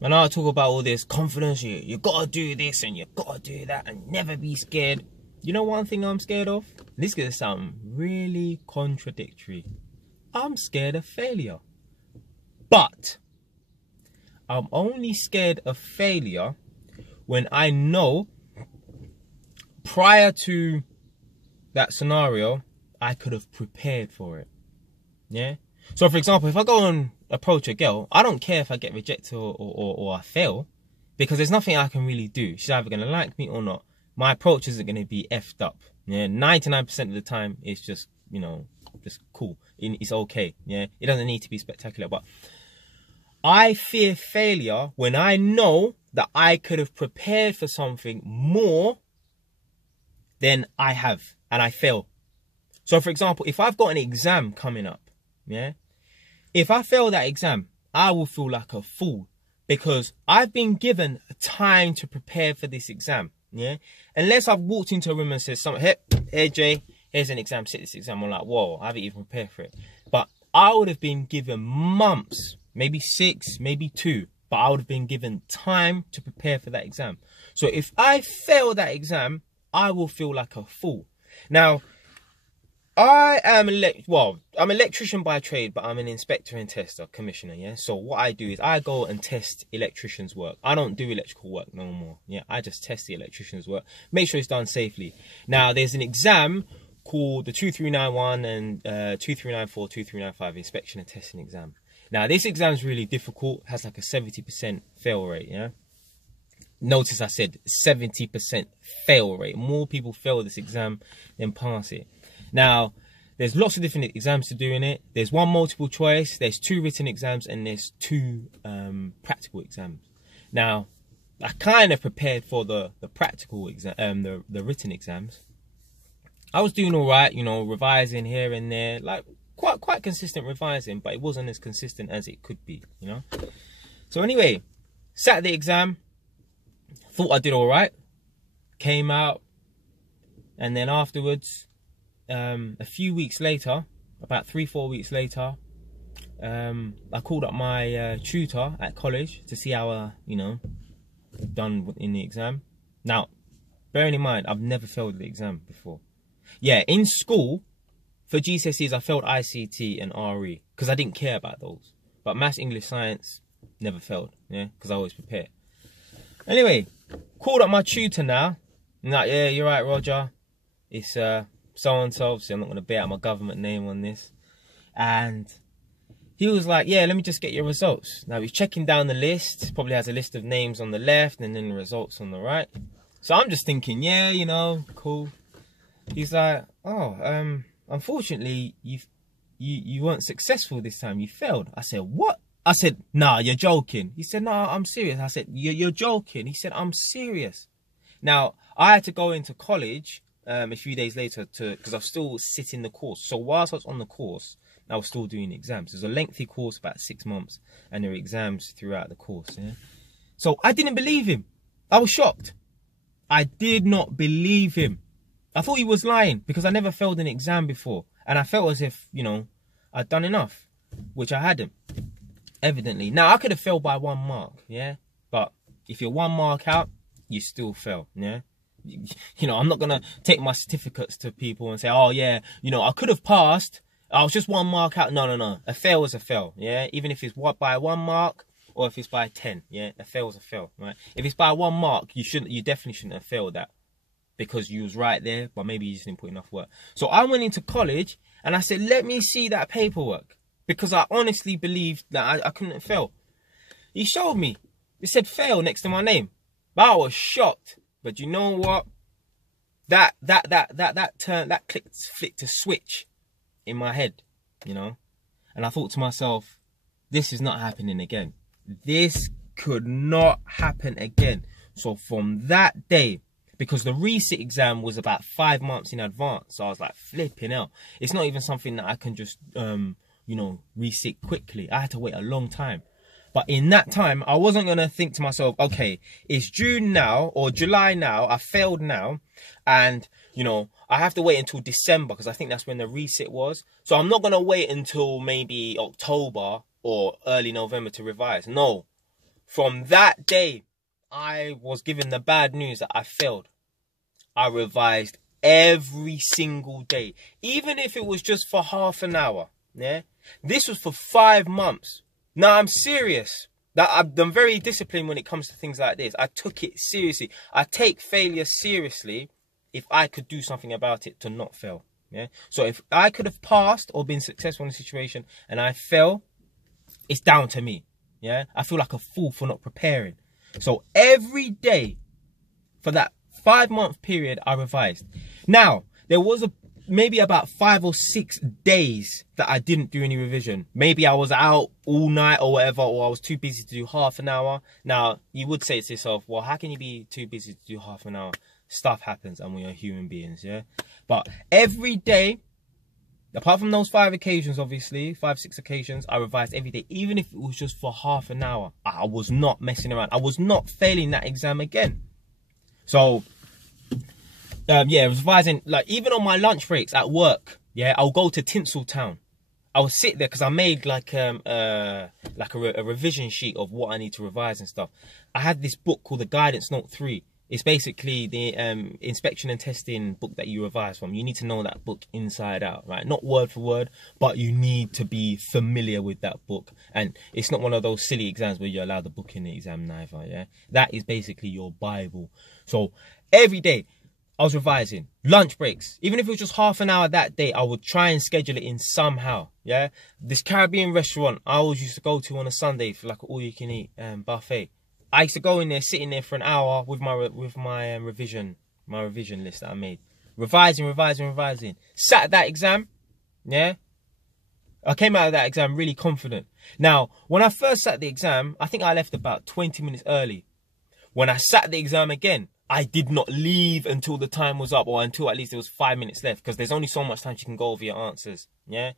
And I talk about all this confidence, you gotta do this and you gotta do that and never be scared. You know one thing I'm scared of? This is gonna sound really contradictory. I'm scared of failure. But I'm only scared of failure when I know prior to that scenario, I could have prepared for it. Yeah? So for example, if I go and approach a girl, I don't care if I get rejected or I fail, because there's nothing I can really do. She's either going to like me or not. My approach isn't going to be effed up. Yeah, 99% of the time, it's just, you know, just cool. It's okay. Yeah, it doesn't need to be spectacular. But I fear failure when I know that I could have prepared for something more than I have, and I fail. So for example, if I've got an exam coming up, yeah, if I fail that exam, I will feel like a fool because I've been given time to prepare for this exam. Yeah, unless I've walked into a room and said something, hey Jay, here's an exam, sit this exam. I'm like, whoa, I haven't even prepared for it. But I would have been given months, maybe 6, maybe 2, but I would have been given time to prepare for that exam. So if I fail that exam, I will feel like a fool. Now, I'm an electrician by trade, but I'm an inspector and tester, commissioner, yeah? So what I do is I go and test electricians' work. I don't do electrical work no more, yeah? I just test the electricians' work, make sure it's done safely. Now, there's an exam called the 2391 and 2394, 2395 inspection and testing exam. Now, this exam is really difficult, has like a 70% fail rate, yeah? Notice I said 70% fail rate. More people fail this exam than pass it. Now, there's lots of different exams to do in it. There's 1 multiple choice, there's 2 written exams, and there's 2 practical exams. Now, I kind of prepared for the practical exam, the written exams. I was doing all right, you know, revising here and there, like quite consistent revising, but it wasn't as consistent as it could be, you know. So anyway, sat the exam, thought I did all right, came out, and then afterwards, a few weeks later, about 3-4 weeks later, I called up my tutor at college to see how I, you know, done in the exam. Now, bearing in mind, I've never failed the exam before. Yeah, in school, for GCSEs, I failed ICT and RE because I didn't care about those. But Maths, English, Science, never failed, yeah, because I always prepare. Anyway, called up my tutor now. I'm like, yeah, you're right, Roger. It's so-and-so. Obviously, I'm not going to bear out my government name on this. And he was like, yeah, let me just get your results. Now, he's checking down the list. Probably has a list of names on the left and then the results on the right. So I'm just thinking, yeah, you know, cool. He's like, oh, unfortunately, you weren't successful this time. You failed. I said, what? I said, nah, you're joking. He said, no, I'm serious. I said, you're joking. He said, I'm serious. Now, I had to go into college a few days later because I was still sitting the course. So whilst I was on the course, I was still doing exams. It was a lengthy course, about 6 months, and there were exams throughout the course. Yeah? So I didn't believe him. I was shocked. I did not believe him. I thought he was lying because I never failed an exam before. And I felt as if, you know, I'd done enough, which I hadn't, evidently. Now, I could have failed by 1 mark, yeah? But if you're 1 mark out, you still fail, yeah? You know, I'm not going to take my certificates to people and say, oh, yeah, you know, I could have passed. I was just 1 mark out. No. A fail is a fail, yeah? Even if it's by 1 mark or if it's by 10, yeah? A fail is a fail, right? If it's by 1 mark, you definitely shouldn't have failed that because you was right there, but maybe you just didn't put enough work. So I went into college and I said, let me see that paperwork because I honestly believed that I couldn't fail. He showed me. It said fail next to my name. But I was shocked. But you know what? That flicked a switch in my head, you know? And I thought to myself, this is not happening again. This could not happen again. So from that day, because the resit exam was about 5 months in advance, so I was like, flipping out. It's not even something that I can just, you know, resit quickly. I had to wait a long time. But in that time, I wasn't going to think to myself, okay, it's June now or July now. I failed now. And, you know, I have to wait until December because I think that's when the resit was. So I'm not going to wait until maybe October or early November to revise. No, from that day I was given the bad news that I failed, I revised every single day, even if it was just for half an hour. Yeah, this was for 5 months. Now I'm serious. That I'm very disciplined when it comes to things like this. I took it seriously. I take failure seriously if I could do something about it to not fail. Yeah. So if I could have passed or been successful in a situation and I fell, it's down to me. Yeah. I feel like a fool for not preparing. So every day for that 5-month period, I revised. Now, there was maybe about 5 or 6 days that I didn't do any revision. Maybe I was out all night or whatever, or I was too busy to do half an hour. Now, you would say to yourself, well, how can you be too busy to do half an hour? Stuff happens and we are human beings, yeah? But every day, apart from those 5 occasions, obviously, 5, 6 occasions, I revised every day, even if it was just for half an hour. I was not messing around. I was not failing that exam again. So, yeah, I was revising, like, even on my lunch breaks at work, yeah, I'll go to Tinseltown. I'll sit there because I made like a revision sheet of what I need to revise and stuff. I had this book called the Guidance Note 3. It's basically the inspection and testing book that you revise from. You need to know that book inside out, right? Not word for word, but you need to be familiar with that book. And it's not one of those silly exams where you allow the book in the exam neither, yeah? That is basically your Bible. So every day, I was revising. Lunch breaks. Even if it was just half an hour that day, I would try and schedule it in somehow. Yeah. This Caribbean restaurant I always used to go to on a Sunday for like an all-you-can-eat buffet. I used to go in there, sitting there for an hour with my revision list that I made. Revising. Sat that exam. Yeah. I came out of that exam really confident. Now, when I first sat the exam, I think I left about 20 minutes early. When I sat the exam again, I did not leave until the time was up, or until at least there was 5 minutes left, because there's only so much time you can go over your answers. Yeah,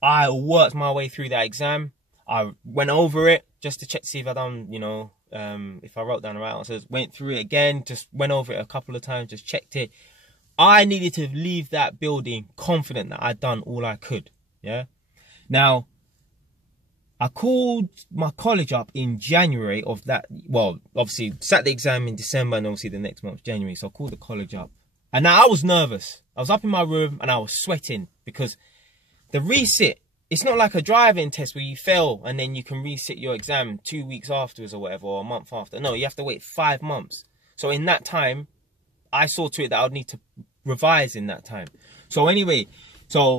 I worked my way through that exam. I went over it just to check to see if I done, you know, if I wrote down the right answers. Went through it again, just went over it a couple of times, just checked it. I needed to leave that building confident that I'd done all I could. Yeah. Now, I called my college up in January of that, well, obviously sat the exam in December and obviously the next month, January. So I called the college up. And now I was nervous. I was up in my room and I was sweating because the resit, it's not like a driving test where you fail and then you can resit your exam 2 weeks afterwards or whatever, or a month after. No, you have to wait 5 months. So in that time, I saw to it that I would need to revise in that time. So anyway, so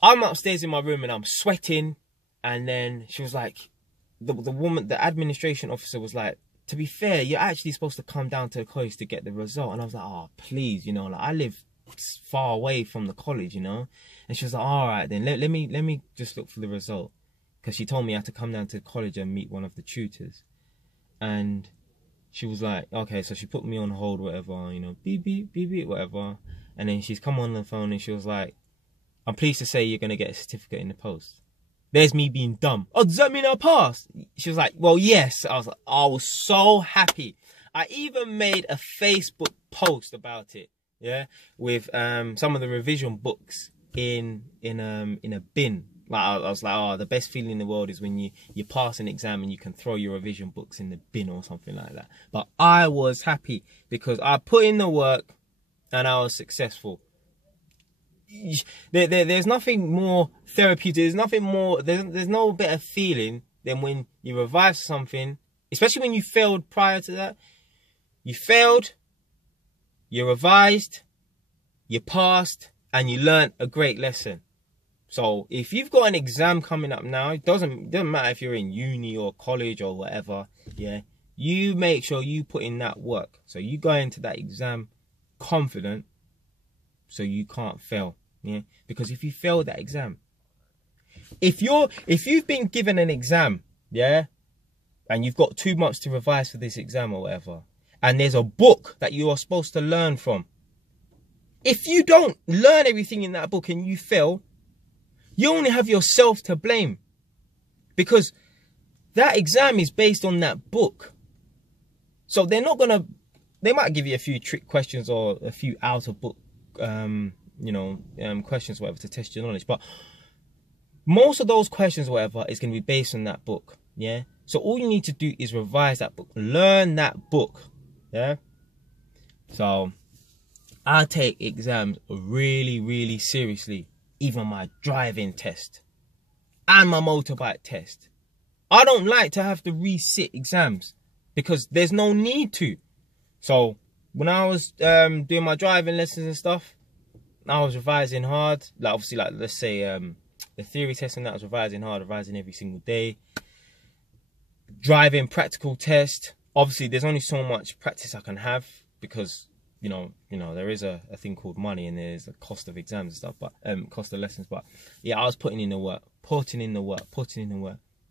I'm upstairs in my room and I'm sweating. And then she was like, the woman, the administration officer was like, to be fair, you're actually supposed to come down to the college to get the result. And I was like, oh, please, you know, like I live far away from the college, you know. And she was like, all right, then let me just look for the result. Because she told me I had to come down to the college and meet one of the tutors. And she was like, okay, so she put me on hold, whatever, you know, beep, beep, beep, beep, whatever. And then she's come on the phone and she was like, I'm pleased to say you're going to get a certificate in the post. There's me being dumb. Oh, does that mean I passed? She was like, well, yes. I was so happy. I even made a Facebook post about it, yeah, with some of the revision books in a bin. Like I was like, oh, the best feeling in the world is when you pass an exam and you can throw your revision books in the bin or something like that. But I was happy because I put in the work and I was successful. There's nothing more therapeutic. There's nothing more. There's no better feeling than when you revise something, especially when you failed prior to that. You failed, you revised, you passed, and you learned a great lesson. So if you've got an exam coming up now, it doesn't matter if you're in uni or college or whatever. Yeah, you make sure you put in that work. So you go into that exam confident, so you can't fail. Yeah, because if you fail that exam, if you've been given an exam, yeah, and you've got 2 months to revise for this exam or whatever, and there's a book that you are supposed to learn from, if you don't learn everything in that book and you fail, you only have yourself to blame, because that exam is based on that book. So they might give you a few trick questions or a few out of book questions, whatever, to test your knowledge. But most of those questions, whatever, is going to be based on that book. Yeah. So all you need to do is revise that book, learn that book. Yeah. So I take exams really, really seriously. Even my driving test and my motorbike test. I don't like to have to resit exams because there's no need to. So when I was doing my driving lessons and stuff, I was revising hard. Like obviously, like let's say the theory test and that, I was revising hard, revising every single day. Driving practical test. Obviously, there's only so much practice I can have because you know there is a thing called money and there's a cost of exams and stuff, but cost of lessons. But yeah, I was putting in the work, putting in the work.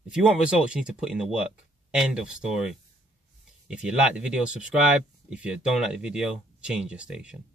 If you want results, you need to put in the work. End of story. If you like the video, subscribe. If you don't like the video, change your station.